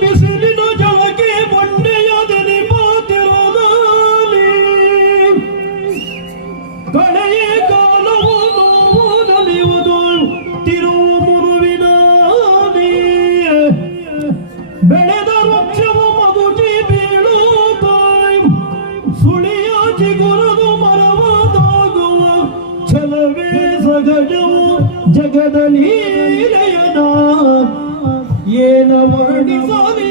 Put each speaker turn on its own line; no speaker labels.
ಬಿಸಿಲಿನ ಜಳಕೆ ಬಂಡೆಯದನಿ ಮಾತಿರೋದಾಲಿ ಕಡೆಯ ಕಾಲವು ನೋವು ನಲಿಯುವುದು ತಿರುವು ಮುರುವಿನಾಲಿ ಬೆಳೆದ ವೃಕ್ಷವು ಮಗುಚಿ ಬೀಳುತ್ತಾಯ್. ಸುಳಿಯ ಚಿಗುರದು ಮರವಾದಾಗುವ ಛಲವೇ ಸಗಜವು ಜಗದ ಲೀಲೆಯನ ಏನ ವರ್ಣಿಸಲೇ